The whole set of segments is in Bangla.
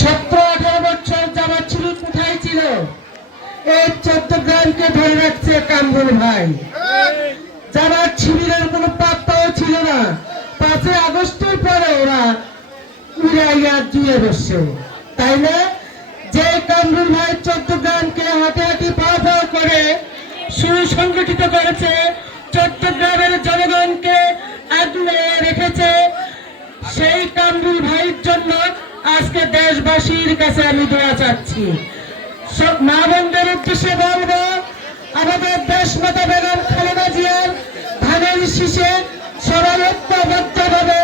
17-18 বছর জামাত শিবির কোথায় ছিল? এই 14 গ্রামকে ধরে রাখছে কামরুল ভাই। জামাত শিবিরের কোনো পাত্তাও ছিল না। 5 আগস্টের পরে ওরা উড়াইয়া জুয়ে বসছে, তাই না? যে কামরুল ভাই 14 গ্রামকে হাতে হাতে পা করে সুসংগঠিত করেছে, 14 গ্রামের জনগণকে আগলে রেখেছে, সেই কামরুল ভাইয়ের জন্য আজকে দেশবাসীর কাছে আমি দোয়া চাচ্ছি। সব মা বোনদের উদ্দেশ্যে বলবো, আমাদের দেশমাতা বেগম খালেদা জিয়ার ধানের শীষে সবাই ঐক্যবদ্ধভাবে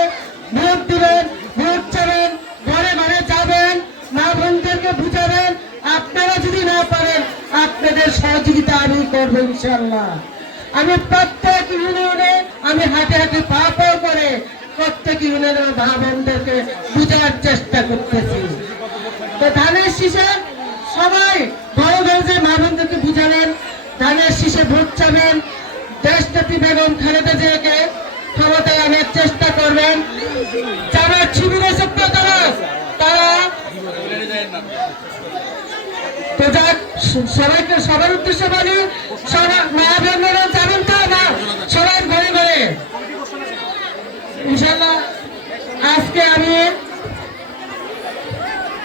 ভোট দিবেন, ভোট চাবেন, ঘরে ঘরে যাবেন, মা বোনদেরকে বুঝাবেন। আপনারা যদি না পারেন, আপনাদের সহযোগিতা আমি করবো ইনশাল্লাহ। আমি প্রত্যেক ইউনিয়নে আমি হাতে হাতে পা করে প্রত্যেক ইউনিয়নের মা বোনদেরকে বুঝার চেষ্টা করতেছি। তো ধানের শীষে সবাই ঘরে ঘরে যে মা বোনদেরকে বুঝাবেন, ধানের শীষে ভোট চাবেন, দেশনেত্রী বেগম খালেদা জিয়াকে ক্ষমতায় আনার চেষ্টা করবেন। যারা শিবিরে তারা তো যাক, সবাইকে সবার উদ্দেশ্যে বলি, সবার মা বোনেরা